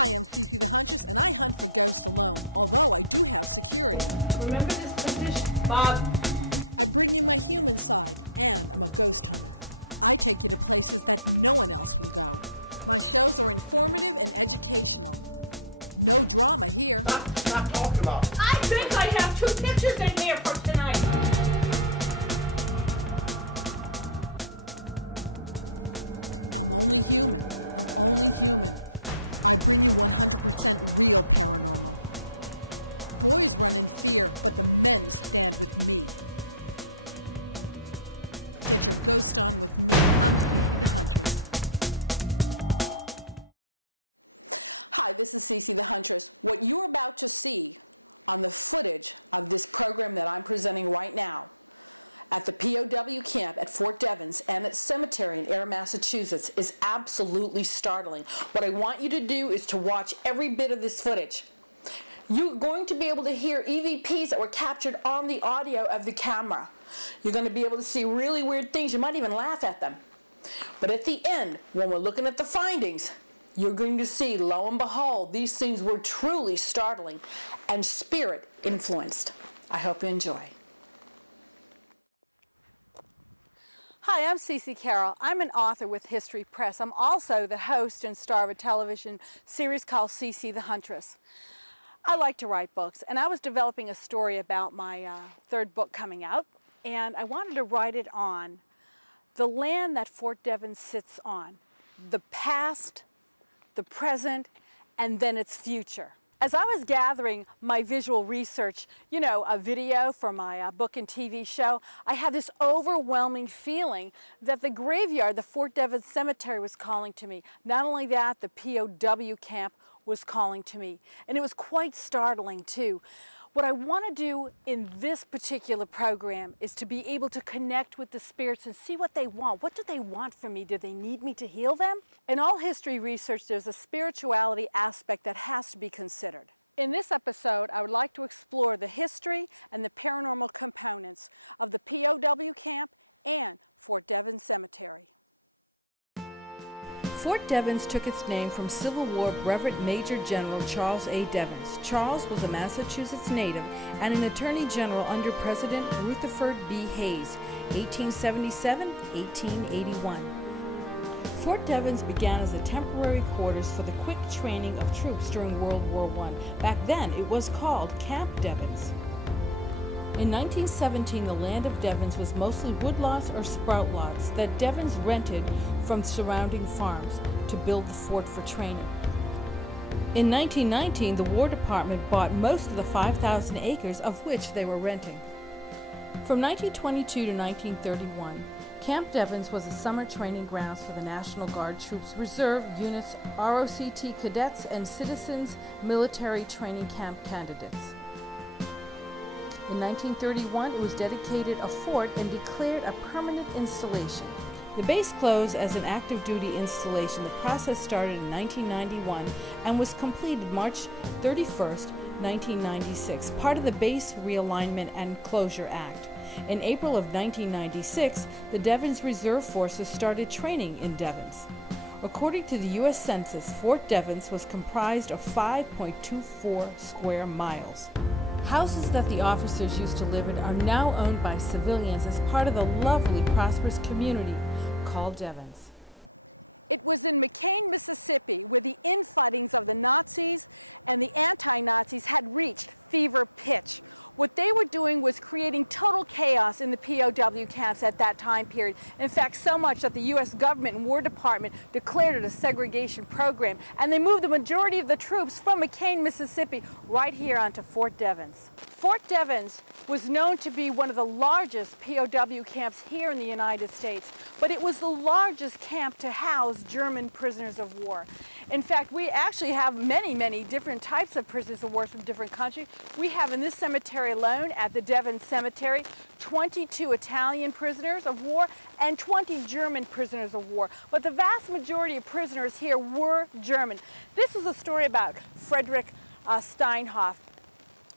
Hi, I'm CC the Huntress, and I hunt for ghosts alone, although I do have security. Remember this position, Bob. I bring you my human side, and I'm a ghost hunter. I take you to places that no one else will go. My shows are informative and educational. No drama here. Stop talking about it. I think I have 2 pictures in here for tonight. I'm only human. I'm only human. I bring you 100% real paranormal. Boys run in fear, but the men stand with me. Get your ghost on with me. I'm CC the Huntress. Hi, this is CC the Huntress. What you're about to see on the footage of this program that I'm presenting right now at the POW camp at Fort Devens and at cemetery in Ayer, Massachusetts is absolutely startling. What I want you to do is to watch every bit of this footage. You're going to be able to hear EVPs that were captured on the audio of the camera. You're going to be able to see really weird things. You might even laugh at them. But at the end, when we're looking at the findings, you're going to see, lo and behold, these things were truly startling and spirit influenced. I hope you enjoy. Hi, I'm CC Carole. I'm an author with History Press. I'm also the host and star of a television series called CC the Huntress. I like to write books, and I was developing a story about my third book coming out, and I wanted to write it on the land that Fort Devens sits on, the past, the present, and then its future. As I was gathering my visual research, you know, a video for my book and TV show, I had this overwhelming feeling that the graveyard, the Fort Devens Cemetery, was calling to me. Not only that, the POW camp was calling to me. And it was quite startling, too. What I want to do in this particular program is to be able to connect with the spirits and see what they want. What do they want from me? Do they need me to heal them? In all history research, there's a spirituality aspect that has to be considered. In this episode, I would like to explore the history and the paranormal components of the POW camp and Fort Devens Cemetery. Fort Devens took its name from Civil War Brevet Major General Charles A. Devens. Charles was a Massachusetts native and an Attorney General under President Rutherford B. Hayes, 1877-1881. Fort Devens began as a temporary quarters for the quick training of troops during World War I. Back then, it was called Camp Devens. In 1917, the land of Devens was mostly woodlots or sprout lots that Devens rented from surrounding farms to build the fort for training. In 1919, the War Department bought most of the 5,000 acres of which they were renting. From 1922 to 1931, Camp Devens was a summer training grounds for the National Guard troops, reserve units, ROTC cadets, and citizens military training camp candidates. In 1931, it was dedicated a fort and declared a permanent installation. The base closed as an active duty installation. The process started in 1991 and was completed March 31st, 1996, part of the Base Realignment and Closure Act. In April of 1996, the Devens Reserve Forces started training in Devens. According to the U.S. Census, Fort Devens was comprised of 5.24 square miles. Houses that the officers used to live in are now owned by civilians as part of the lovely, prosperous community called Devens. It was in McCain, Mississippi, where the infightings of the Nazis and the anti-Nazis had reached fever pitch. What they were doing was creating total chaos in the POW camps at that time period. In fact, so much that the U.S. government and War Department declared it a segregation program, and they moved the majority of the troops from McCain, Mississippi, right here onto Fort Devens. Fort Devens was known to be one of the largest POW camps here in the United States, but it was the largest camp to house German prisoners of war. In fact, we actually have many, many different types of prisoners of war from different countries. We have in this cemetery alone at the Devens Cemetery 22 Italian prisoners of war and 20 German prisoners of war. But the vast majority of prisoners here were German. This is a story about Frederick Steinhoff.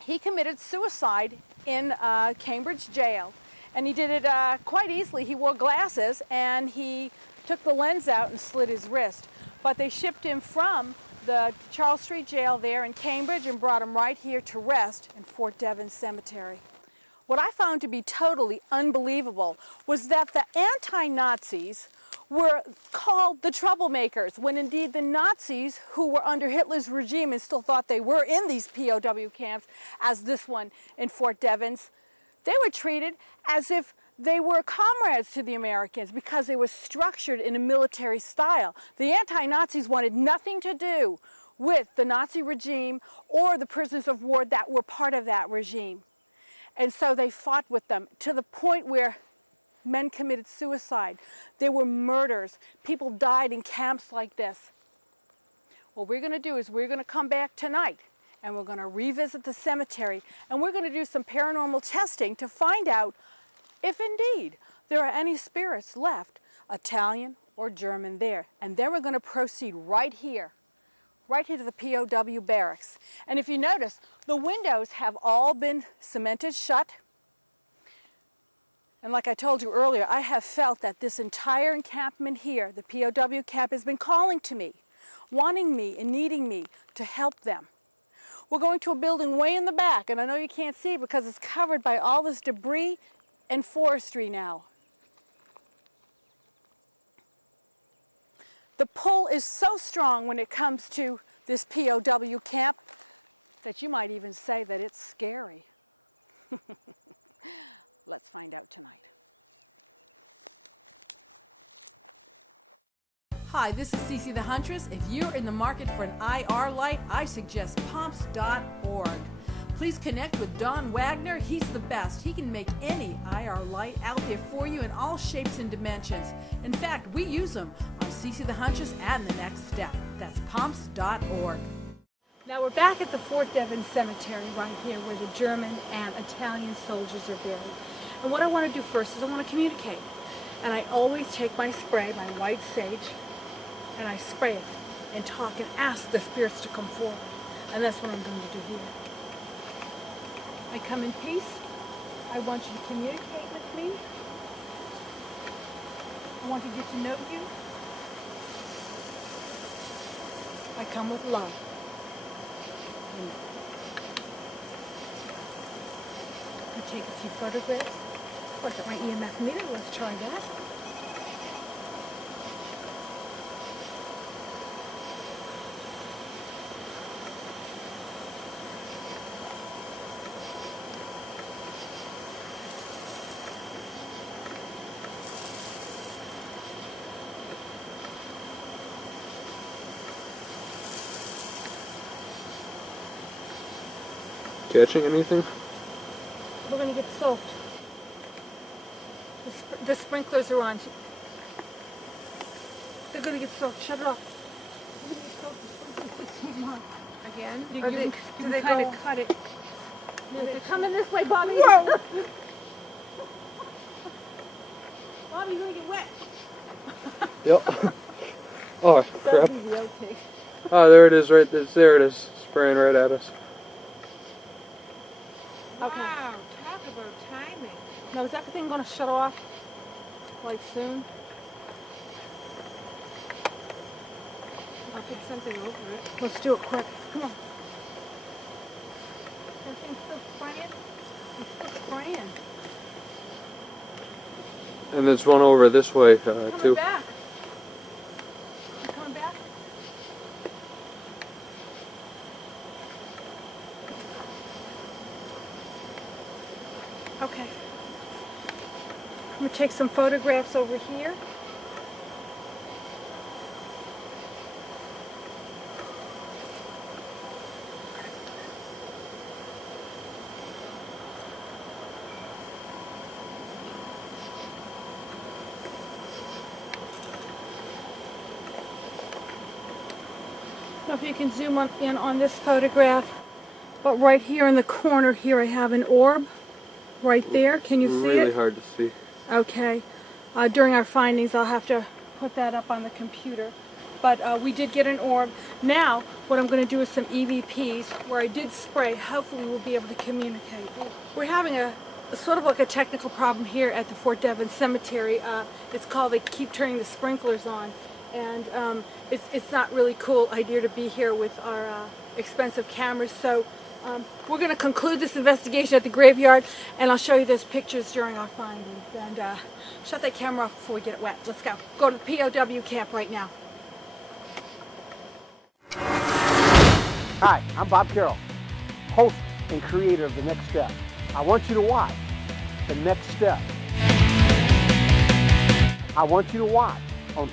He committed suicide in Cambridge jail, and he did it quite easily. He wore glasses and he took the lens out and slit his wrist. But they shipped him from the Charles Street Jail there in Cambridge and brought them right here to rest in Fort Devens Cemetery. What I found to be totally unbelievable was that the anti-Nazis were called the troublemakers, when indeed the Nazis, who were under Hitler's regime and still thought they were in these POW camps, as this one in Fort Devens, they were treated as if they were comrades to the Americans because they were structured in a military style. The anti-Nazis wanted nothing to do with the Nazi regime or the prisoners of war that were part of that regime. And so they fought with them to the point where men committed suicide. There were murders. People died in camps like this. What we're going to do is we're going to come back tonight and we're going to revisit the cemetery and we're going to do some paranormal testing to find out if indeed there are any spirits left, Italian or German there. And then we're going to proceed right here to the POW barracks. And if you notice, the windows have all been cemented shut. And like I told you earlier, I have felt that this entire encampment here, the POW camp, has been calling to me, wanting me and needing me to help them. We're going to a building way in the back, and I know you can't see it because it's covered by all this debris and forestry now. The pull is so strong when it comes to this POW camp that you might even say that it's scary. Let's find out tonight. Hi, this is CC the Huntress. If you're in the market for an IR light, I suggest pomps.org. Please connect with Don Wagner. He's the best. He can make any IR light out there for you in all shapes and dimensions. In fact, we use them on CC the Huntress and The Next Step. That's pomps.org. Now we're back at the Fort Devens Cemetery right here where the German and Italian soldiers are buried. And what I want to do first is I want to communicate. And I always take my spray, my white sage, and I spray it and talk and ask the spirits to come forward. And that's what I'm going to do here. I come in peace. I want you to communicate with me. I want to get to know you. I come with love. I take a few photographs. Look at my EMF meter. Let's try that. Catching anything? We're going to get soaked. The sprinklers are on. They're going to get soaked. Shut it off. We're going to get soaked. The sprinklers just came on. Again? Do they go? Cut it. They're coming this way, Bobby. Whoa! Bobby, you're going to get wet. Yep. Oh, crap. Oh, there it is, right there. There it is, spraying right at us. Okay. Wow, talk about timing. Now, is that thing going to shut off, like, soon? I'll put something over it. Let's do it quick. Come on. That thing's still spraying? It's still spraying. And there's one over this way, Coming too. back. You coming back? Okay. I'm going to take some photographs over here. Now if you can zoom in on this photograph, but right here in the corner here I have an orb. Right there, can you see it? Really hard to see. Okay. During our findings, I'll have to put that up on the computer. But we did get an orb. Now, what I'm going to do is some EVPs, where I did spray. Hopefully, we'll be able to communicate. We're having a sort of like a technical problem here at the Fort Devens Cemetery. It's called they keep turning the sprinklers on. and it's not really cool idea to be here with our expensive cameras. So we're going to conclude this investigation at the graveyard, and I'll show you those pictures during our findings. And shut that camera off before we get it wet. Let's go. Go to the POW camp right now. Hi, I'm Bob Carole, host and creator of The Next Step. I want you to watch The Next Step. I want you to watch on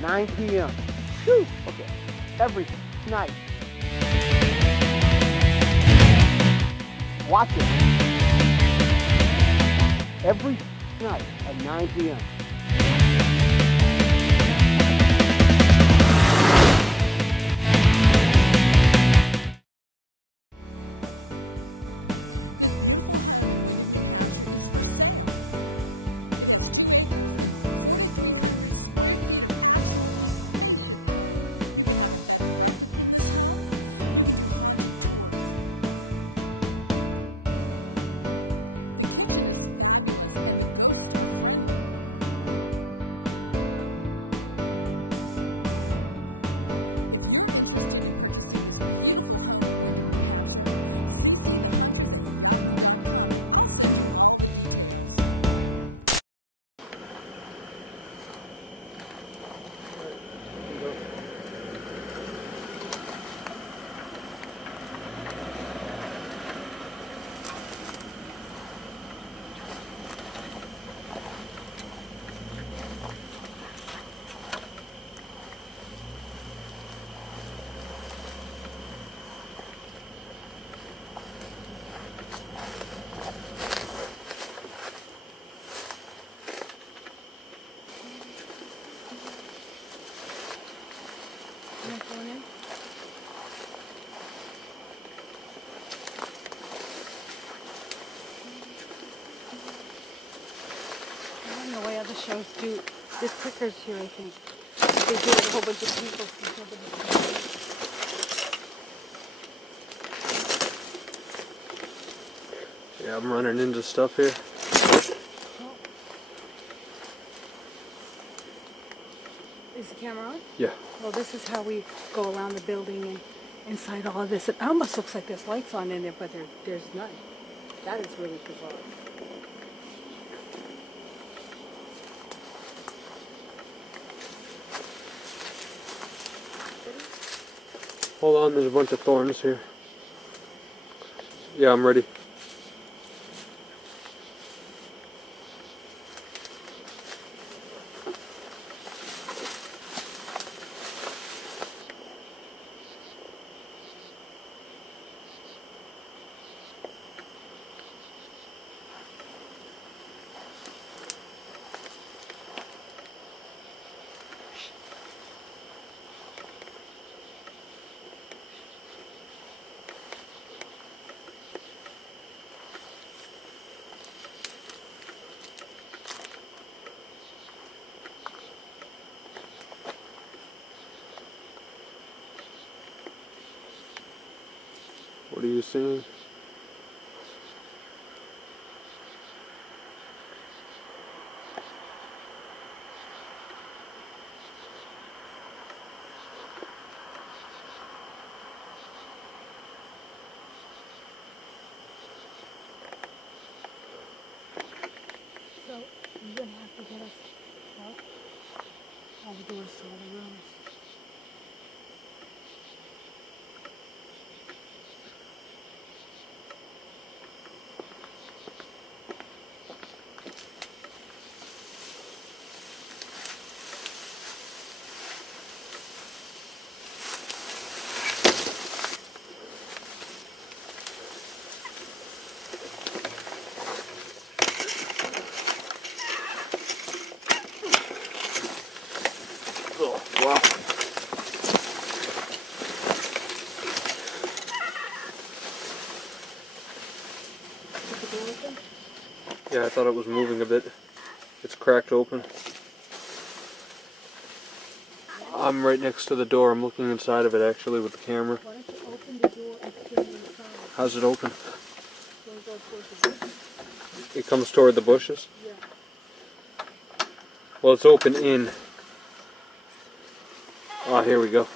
9 p.m. Whew, okay, every night. Watch it every night at 9 p.m. This beautiful home in Windham, New Hampshire is for sale. It has 2 acres and 4,300 square feet of absolutely spacious home. You can have a bed and breakfast in this home. You can do haunted tours. The kitchen is fabulous and the ghosts are friendly. If you're interested in purchasing this beautiful home in Windham, New Hampshire, CC the Huntress at yahoo.com and I'll send you all the details. The way other shows do, there's clickers here, I think. They do it with a whole bunch of people. Yeah, I'm running into stuff here. Is the camera on? Yeah. Well, this is how we go around the building and inside all of this. It almost looks like there's lights on in there, but there's none. That is really bizarre. Hold on, there's a bunch of thorns here. Yeah, I'm ready. What are you seeing? So, you're going to have to get us all the doors to all the rooms. Yeah, I thought it was moving a bit. It's cracked open. I'm right next to the door. I'm looking inside of it actually with the camera. Why don't you open the door and stand inside? How's it open? Don't go towards the bushes. It comes toward the bushes? Yeah. Well, it's open in. Oh, here we go.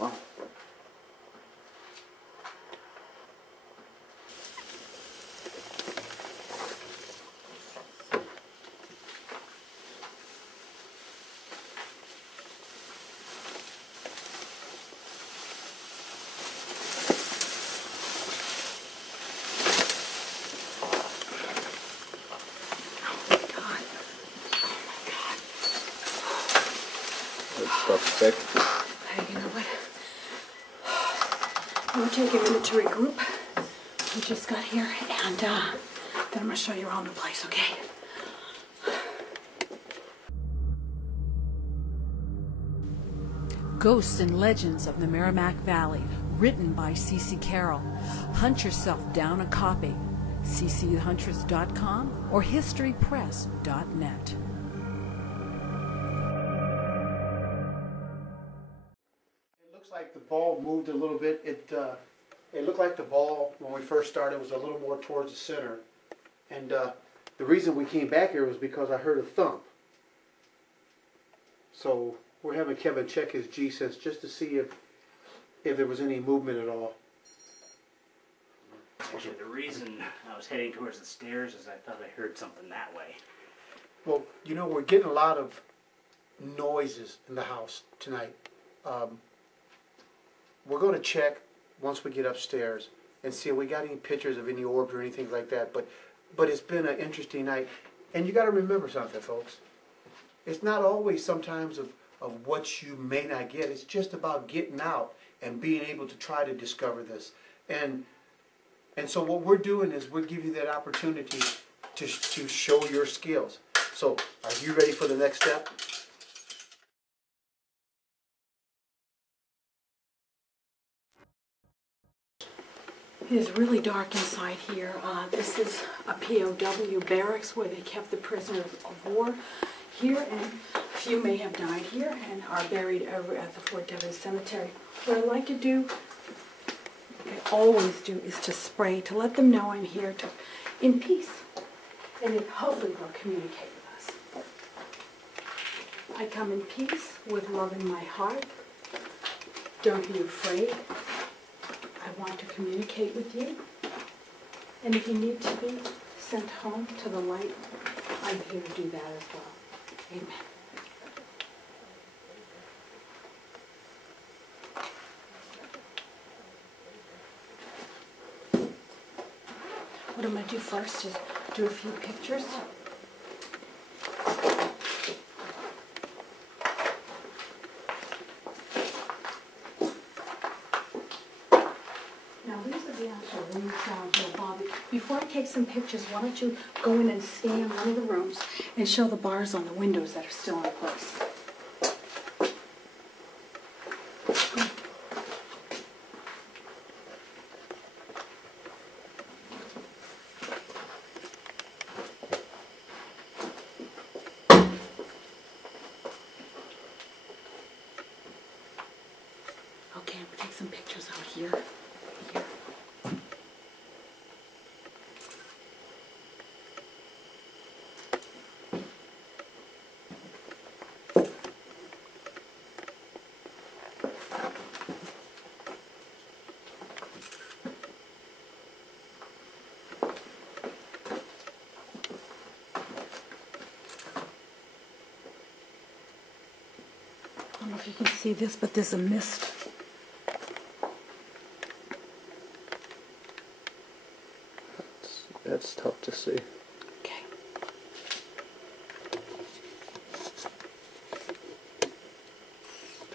Wow. Stuff's thick. Hey, you know what? We'll take a minute to regroup. We just got here, and then I'm going to show you around the place, okay? Ghosts and Legends of the Merrimack Valley, written by CC Carole. Hunt yourself down a copy. cchuntress.com or historypress.net. Like the ball moved a little bit. It looked like the ball when we first started was a little more towards the center, and the reason we came back here was because I heard a thump. So we're having Kevin check his G-sense just to see if there was any movement at all. Actually, the reason I was heading towards the stairs is I thought I heard something that way. Well, you know, we're getting a lot of noises in the house tonight. We're going to check once we get upstairs and see if we got any pictures of any orbs or anything like that. But it's been an interesting night. And you got to remember something, folks. It's not always sometimes of what you may not get. It's just about getting out and being able to try to discover this. And so what we're doing is we're giving you that opportunity to show your skills. So are you ready for the next step? It is really dark inside here. This is a POW barracks where they kept the prisoners of war here, and a few may have died here and are buried over at the Fort Devens Cemetery. What I like to do, I always do, is to spray to let them know I'm here in peace, and then hopefully they'll communicate with us. I come in peace with love in my heart. Don't be afraid. I want to communicate with you, and if you need to be sent home to the light, I'm here to do that as well. Amen. What I'm going to do first is do a few pictures. Before I take some pictures, why don't you go in and scan one of the rooms and show the bars on the windows that are still in place. Okay, we'll take some pictures out here. I don't know if you can see this, but there's a mist. That's tough to see. Okay.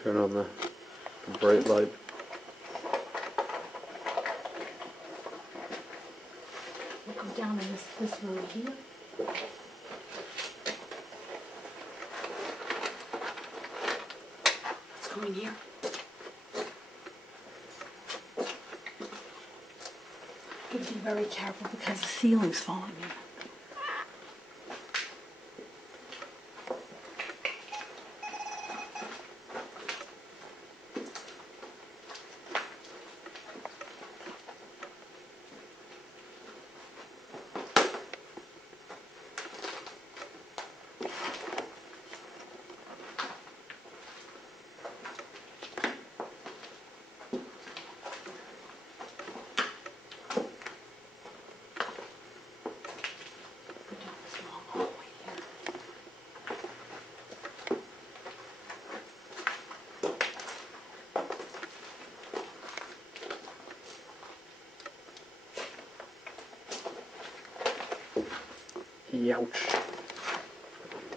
Turn on the bright light. We'll go down in this room here. Let's go in here. You have to be very careful because the ceiling's falling in. Youch.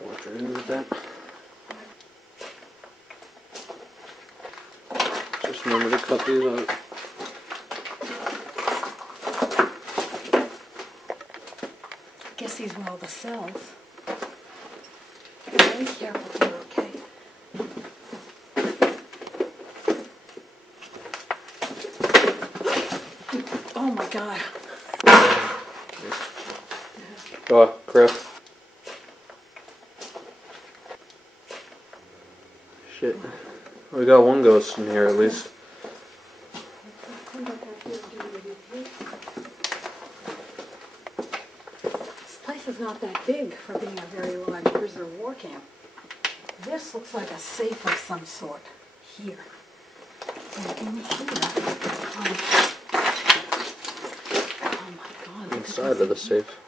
Watch your hands with that. Just remember to cut these out. I guess these were all the cells. Be careful here, okay? Oh my God. Oh, Chris. Shit. We got one ghost in here at least. This place is not that big for being a very large prisoner of war camp. This looks like a safe of some sort here. And in here, oh my God. Inside of the safe.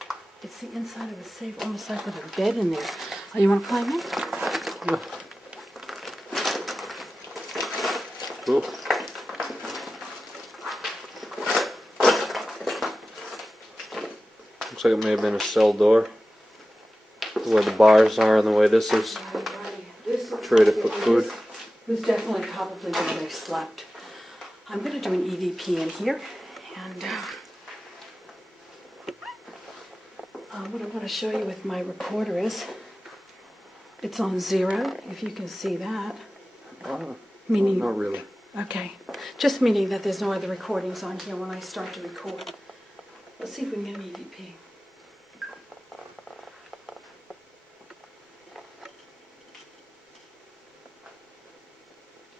It's the inside of the safe, almost like with a bed in there. Oh, you want to climb in? Yeah. Cool. Looks like it may have been a cell door. The way the bars are and the way this is. Tray to put food. This was definitely probably where they slept. I'm going to do an EVP in here. And what I want to show you with my recorder is, it's on 0, if you can see that. Meaning, Not really. okay, just meaning that there's no other recordings on here when I start to record. Let's see if we can get an EVP.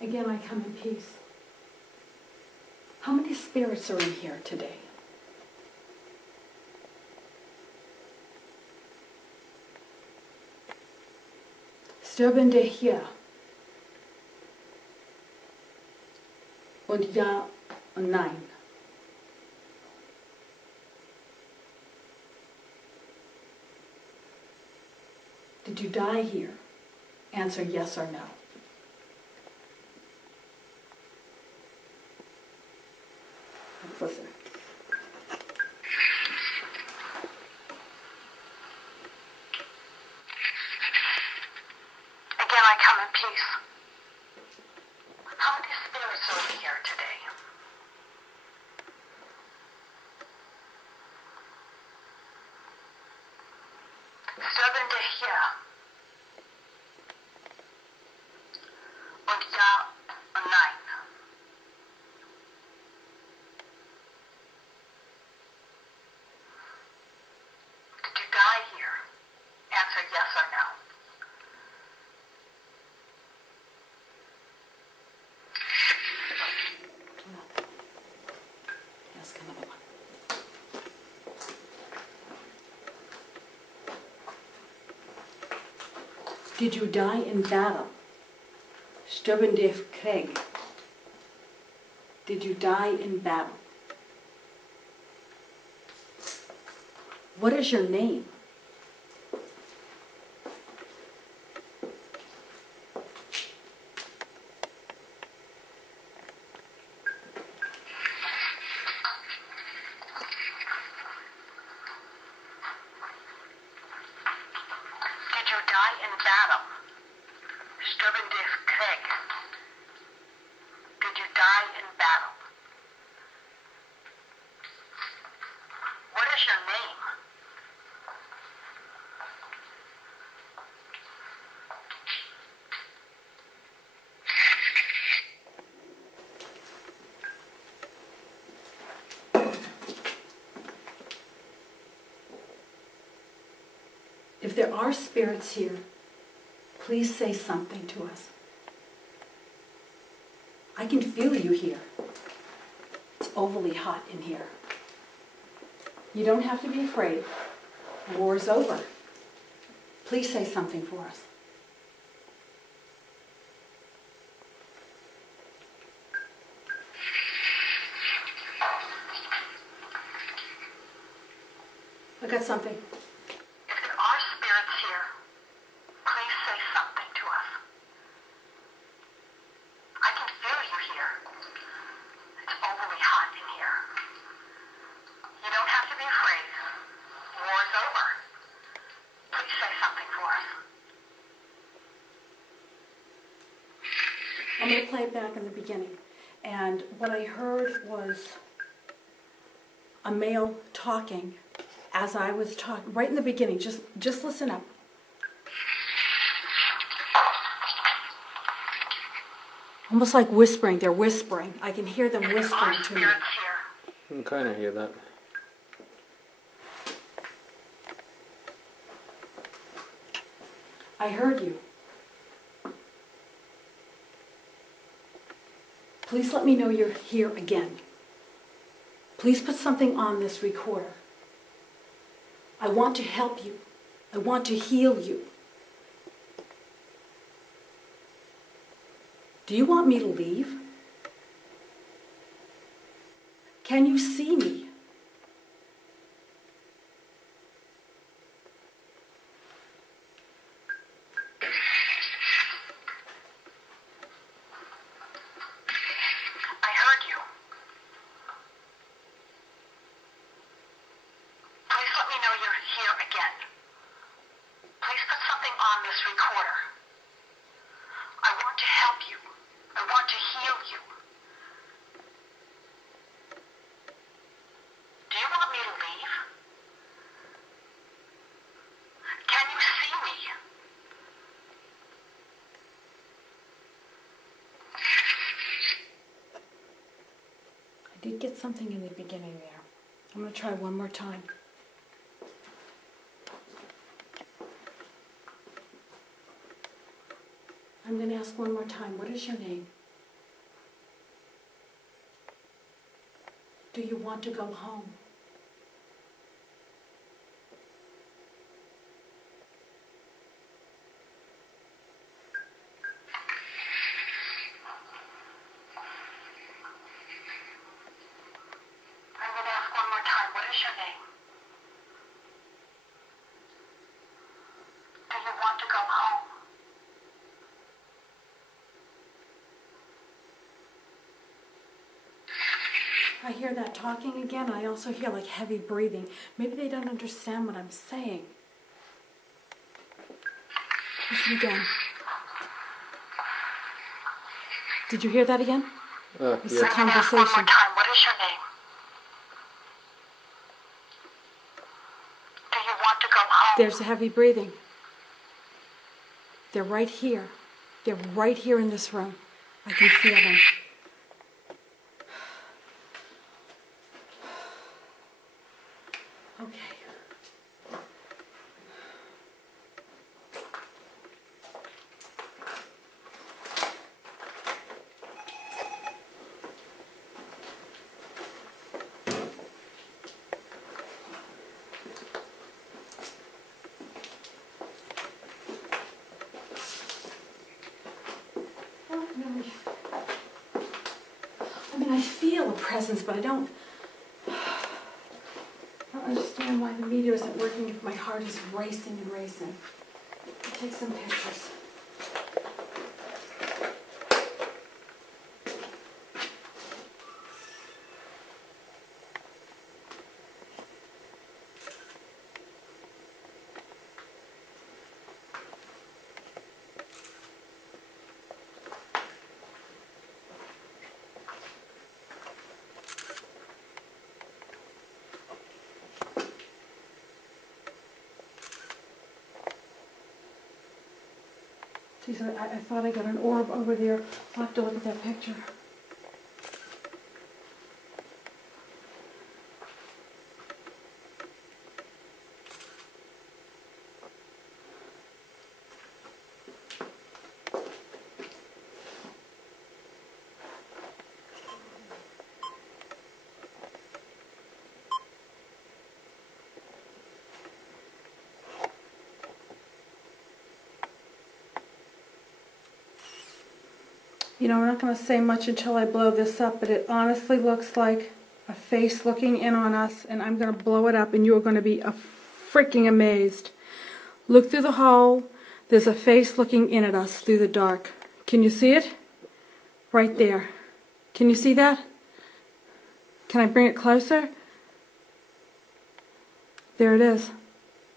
Again, I come in peace. How many spirits are in here today? Sterbende hier. Und ja und nein. Did you die here? Answer yes or no. Listen. Again, I come in peace. How many spirits are in here today? Sterbende hier. Und ja und nein. Did you die here? Answer yes or no. Ask another one. Did you die in battle? Sterbende Krieg. Did you die in battle? What is your name? Did you die in battle? Sterbende Krieg. Did you die in battle? What is your name? If there are spirits here, please say something to us. I can feel you here. It's overly hot in here. You don't have to be afraid. The war is over. Please say something for us. I got something. If there are spirits here, please say something to us. I can feel you here. It's overly hot in here. You don't have to be afraid. The war is over. to play it back in the beginning. And what I heard was a male talking as I was talking, right in the beginning. Just listen up. Almost like whispering. They're whispering. I can hear them whispering to me. I can kind of hear that. I heard you. Please let me know you're here again. Please put something on this recorder. I want to help you. I want to heal you. Do you want me to leave? Can you see me? I did get something in the beginning there. I'm going to try one more time. I'm going to ask one more time, what is your name? Do you want to go home? I hear that talking again. I also hear like heavy breathing. Maybe they don't understand what I'm saying. Listen again. Did you hear that again? It's yeah. a conversation. One more time. What is your name? Do you want to go home? There's heavy breathing. They're right here. They're right here in this room. I can feel them. Okay. I mean, I feel a presence, but I don't understand why the meter isn't working if my heart is racing and racing. I'll take some pictures. See, so I thought I got an orb over there. I'll have to look at that picture. You know, I'm not going to say much until I blow this up, but it honestly looks like a face looking in on us, and I'm going to blow it up, and you're going to be freaking amazed. Look through the hole. There's a face looking in at us through the dark. Can you see it? Right there. Can you see that? Can I bring it closer? There it is.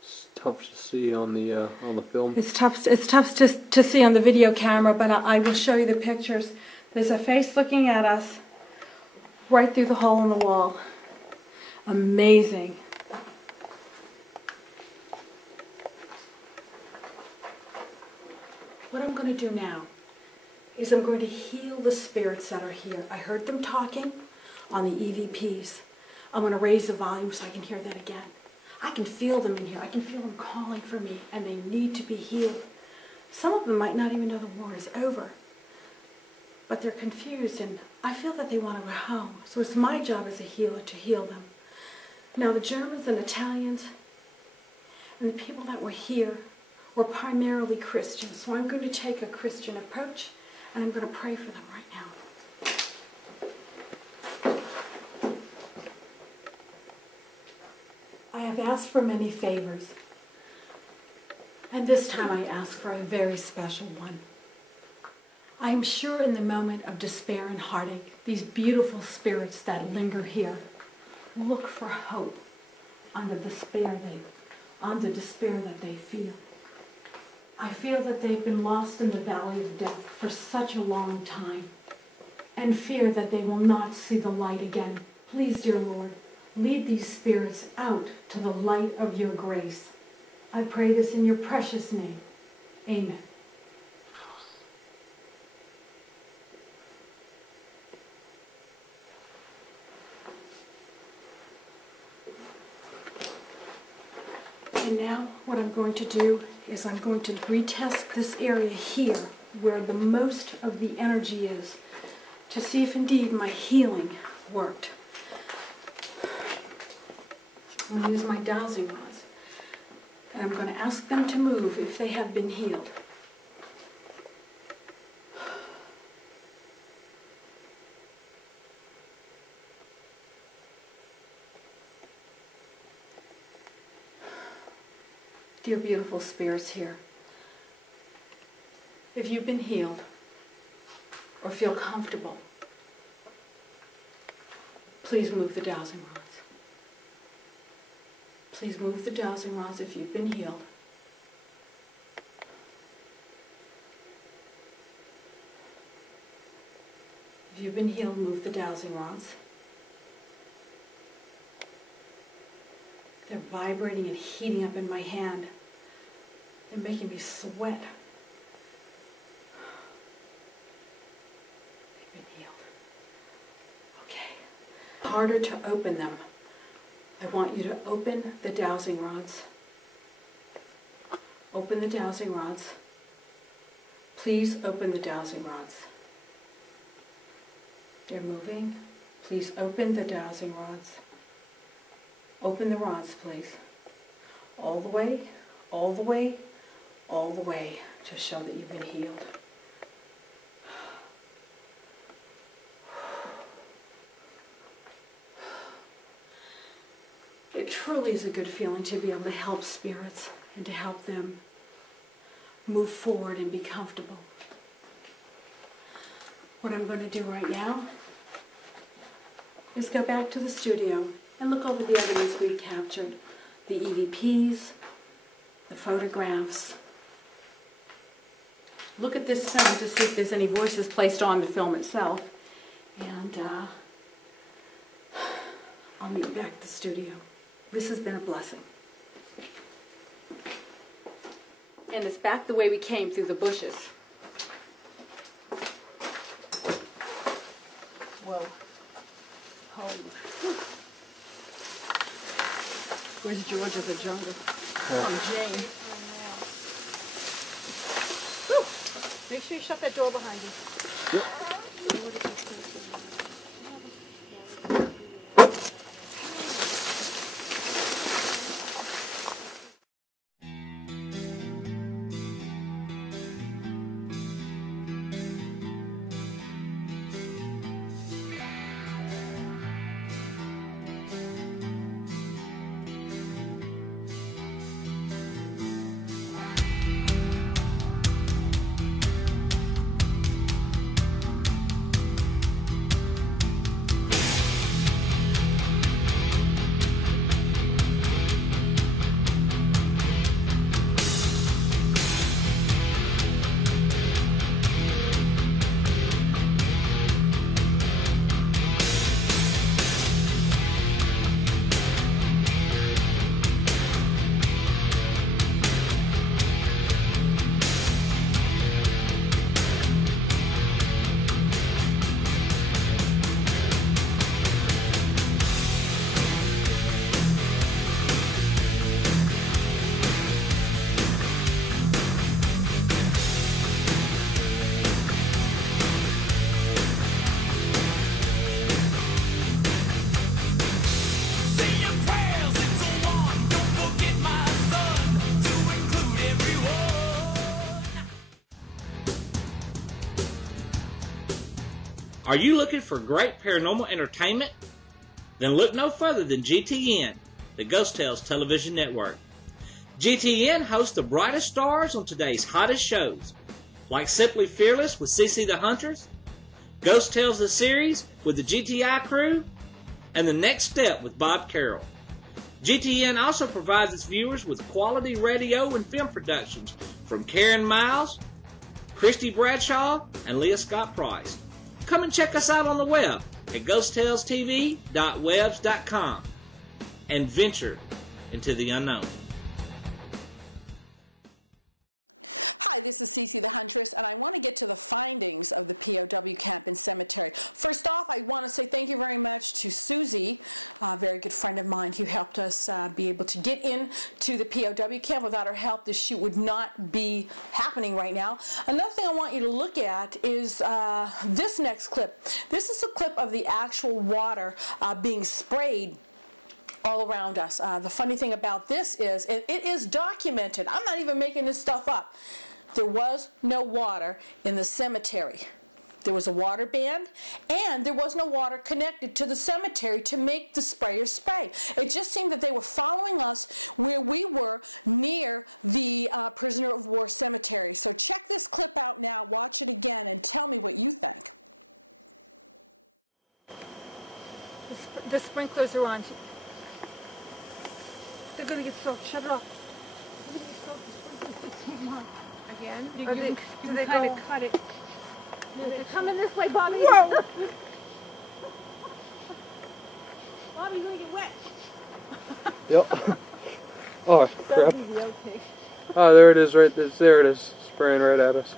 It's tough to see on the film. It's tough to see on the video camera, but I will show you the pictures. There's a face looking at us right through the hole in the wall. Amazing. What I'm going to do now is I'm going to heal the spirits that are here. I heard them talking on the EVPs. I'm going to raise the volume so I can hear that again. I can feel them in here. I can feel them calling for me, and they need to be healed. Some of them might not even know the war is over, but they're confused, and I feel that they want to go home. So it's my job as a healer to heal them. Now, the Germans and Italians and the people that were here were primarily Christians. So I'm going to take a Christian approach, and I'm going to pray for them right now. I have asked for many favors, and this time I ask for a very special one. I am sure in the moment of despair and heartache, these beautiful spirits that linger here look for hope on the despair that they feel. I feel that they've been lost in the valley of death for such a long time, and fear that they will not see the light again. Please, dear Lord, lead these spirits out to the light of your grace. I pray this in your precious name. Amen. And now what I'm going to do is I'm going to retest this area here where the most of the energy is to see if indeed my healing worked. I'm going to use my dowsing rods, and I'm going to ask them to move if they have been healed. Dear beautiful spirits here, if you've been healed or feel comfortable, please move the dowsing rods. Please move the dowsing rods if you've been healed. If you've been healed, move the dowsing rods. They're vibrating and heating up in my hand. They're making me sweat. They've been healed. Okay. Harder to open them. I want you to open the dowsing rods. Open the dowsing rods. Please open the dowsing rods. They're moving. Please open the dowsing rods. Open the rods, please. All the way, all the way, all the way to show that you've been healed. It truly is a good feeling to be able to help spirits and to help them move forward and be comfortable. What I'm going to do right now is go back to the studio and look over the evidence we captured. The EVPs, the photographs. Look at this film to see if there's any voices placed on the film itself. And I'll meet you back at the studio. This has been a blessing. And it's back the way we came, through the bushes. Whoa. Holy. Where's George of the jungle? Oh, Jane. Whew. Make sure you shut that door behind you. Yep. Are you looking for great paranormal entertainment? Then look no further than GTN, the Ghost Tales television network. GTN hosts the brightest stars on today's hottest shows, like Simply Fearless with CC the Huntress, Ghost Tales the series with the GTI crew, and The Next Step with Bob Carroll. GTN also provides its viewers with quality radio and film productions from Karen Miles, Christy Bradshaw, and Leah Scott Price. Come and check us out on the web at ghosttalestv.webs.com and venture into the unknown. Hi, this is CC the Huntress, and I want to get to the findings of the POW camp and cemetery. First off, I want to say thank you very much to Susie, a very good friend of mine who helped us be able to get into the POW camp. Without her help, this shoot would not be happening right now. Another thing I want you to look at is this next clip. This is a clip of the actual water being sprayed all around us. The funny thing about this is, and it is documented, I'm not even making this stuff up, there was no water in the cemetery. There was a water ban, and there was no water connected to the cemetery to make the sprayers spray. It just seemed that they were following us where we were near the prisoner of war cemetery. So check this clip out now, watch it again, and tell me what you think. The sprinklers are on. They're going to get soaked. Shut it off. They're going to get soaked. The sprinklers just came on. Again? Do they go? Cut it. They're coming this way, Bobby. Whoa! Bobby, you're going to get wet. Yep. Oh, crap. Oh, there it is, right there it is, spraying right at us.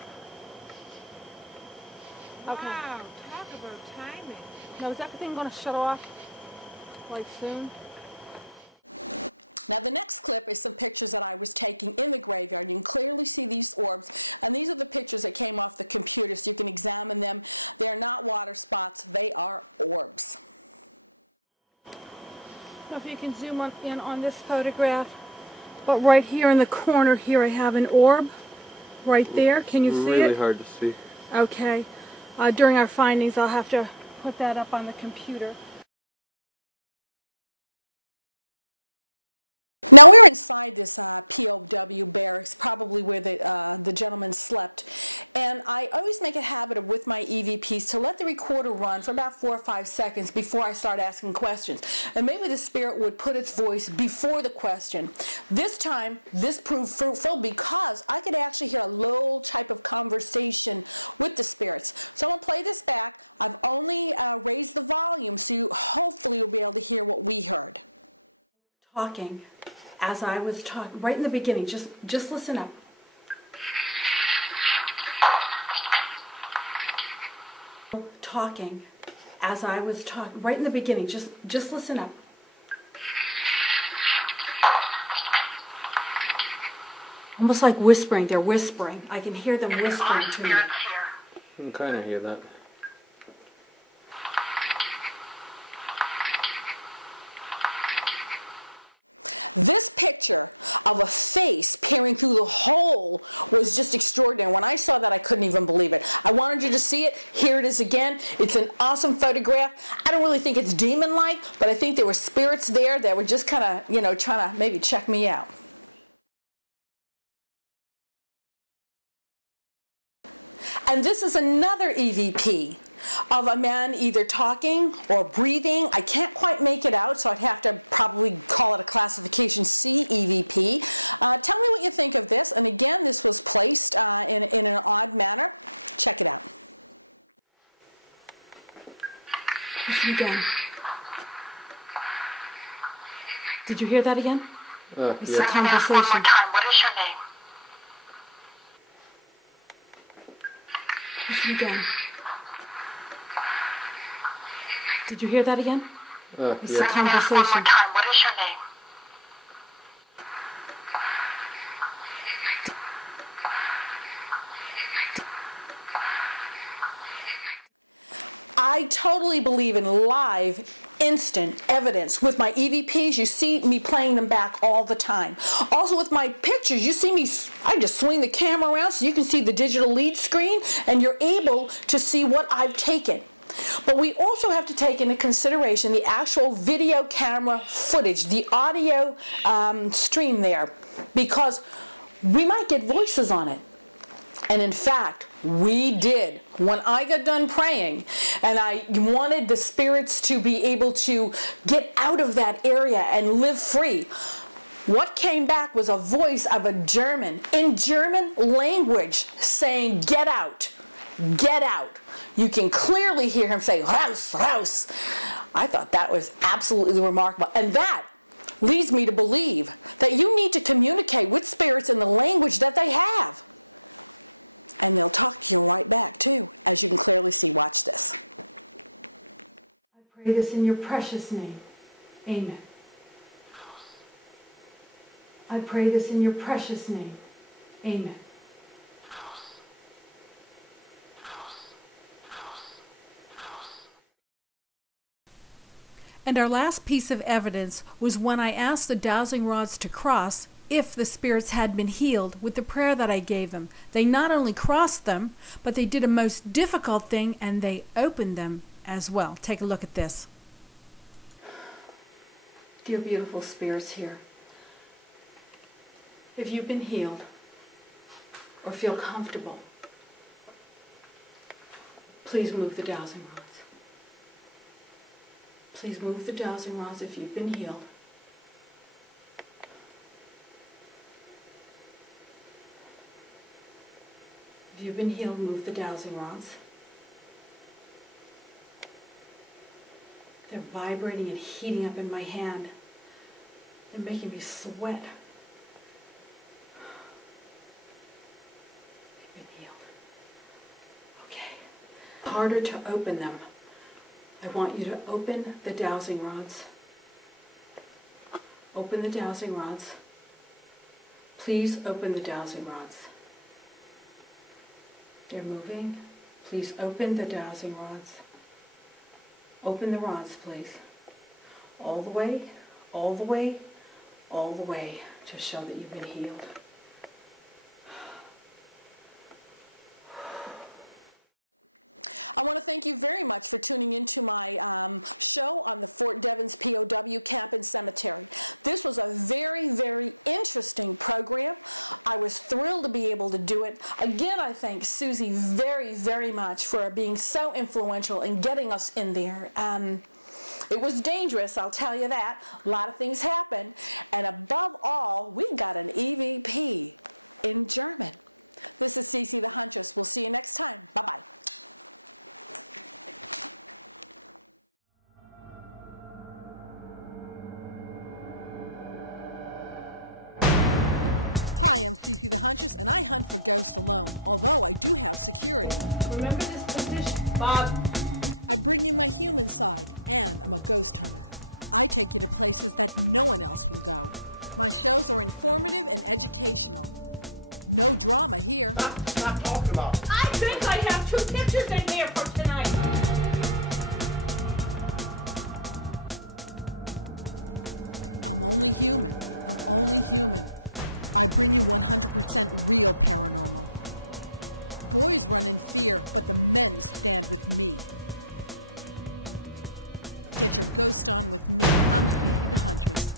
Okay. Wow, talk about timing. Now, is that thing going to shut off, like, soon? Now the next clip is some pictures that I was taking in the graveyard. You can clearly see these orbs, and these are the pictures that came off the computer, so you can examine them. They are not water spots, they are orbs. So if you can zoom in on this photograph, but right here in the corner here I have an orb, right there. Can you see it? Really hard to see. Okay. During our findings I'll have to put that up on the computer. Now we're inside this POW barracks, probably where the gentleman slept, and I always make a habit of, with my EVPs, to let the recorder run for about 4 or 5 seconds before I start asking questions. And maybe the spirit would put its voice before the question. This time, this proved fruitful because I could actually hear a low type of conversation with the spirits. So I'm going to play this back. I've only raised the volume, so you hopefully will be able to hear what we heard. Talking. As I was talking, right in the beginning, just listen up. Talking. As I was talking, right in the beginning, just listen up. Almost like whispering, they're whispering. I can hear them whispering to me. I can kind of hear that. This picture of a face peering through the hole was just extraordinary. When I saw that, I couldn't even believe it. I wanted you to see it. Here it is again. It's an awesome photograph. I don't really think it's demon-like, but I think there were spirits there that were just kind of, trying to maybe check me out. And this is another EVP of a man either talking or breathing. I can't quite make it out, so I'd have to probably call it a classification C EVP. Tell me what you think of this. And again, this was placed in an odd manner. Check it out. Listen again. Did you hear that again? It's a conversation. One more time. What is your name? Listen again. Did you hear that again? It's a conversation. One more time. What is your name? I totally believe in live, instant evidence. With my EVPs, you see me playing them back all the time. Also with my pictures, you see me, I just swing the camera around so you can see the digital lead screen and you're able to see what I've taken. But we also have to take into consideration the actual video camera footage, the audio stream there, because we might get voices on it. And in fact, we did. When I got done praying and I wanted the spirits to be able to get out of that area and live free, what came back was a voice of a German, in German language, saying, "Get out, get out." You can clearly hear him say, "Raus, raus." I thought that was absolutely remarkable. And that leads me to believe that you need to communicate with spirits in the language that they have. And they'll talk to you right back too, as you can clearly see. Watch this. I pray this in your precious name. Amen. I pray this in your precious name. Amen. And our last piece of evidence was when I asked the dowsing rods to cross if the spirits had been healed with the prayer that I gave them. They not only crossed them, but they did a most difficult thing, and they opened them as well. Take a look at this. Dear beautiful spirits here, if you've been healed or feel comfortable, please move the dowsing rods. Please move the dowsing rods if you've been healed. If you've been healed, move the dowsing rods. They're vibrating and heating up in my hand. They're making me sweat. They've been healed. Okay. Harder to open them. I want you to open the dowsing rods. Open the dowsing rods. Please open the dowsing rods. They're moving. Please open the dowsing rods. Open the rods, please. All the way, all the way, all the way to show that you've been healed. I want to thank you very much for tuning into my show on the Fort Devens POW Camp and Cemetery. This was a very, very interesting program. I was thrilled to be able to do it. Again, I thank Susie very, very much for being so influential in getting us in there. It was dangerous, I'll tell you that. A lot of things happened. And above all, we got an EVP in German. This is CC the Huntress. We'll see you next time. Bye-bye. Hi, I'm CC the Huntress, and I hunt for ghosts alone, although I do have security. Remember this position, Bob. I bring you my human side, and I'm a ghost hunter. I take you to places that no one else will go. My shows are informative and educational. No drama here. Stop talking about it. I think I have 2 pictures in here for tonight. I'm only human. I'm only human. I bring you 100% real paranormal. Boys run in fear, but the men stand with me. Get your ghost on with me. I'm CC the Huntress.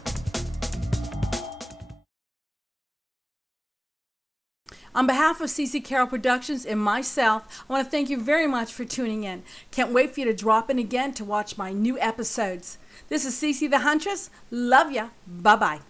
On behalf of CC Carole Productions and myself, I want to thank you very much for tuning in. Can't wait for you to drop in again to watch my new episodes. This is CC the Huntress. Love ya. Bye-bye.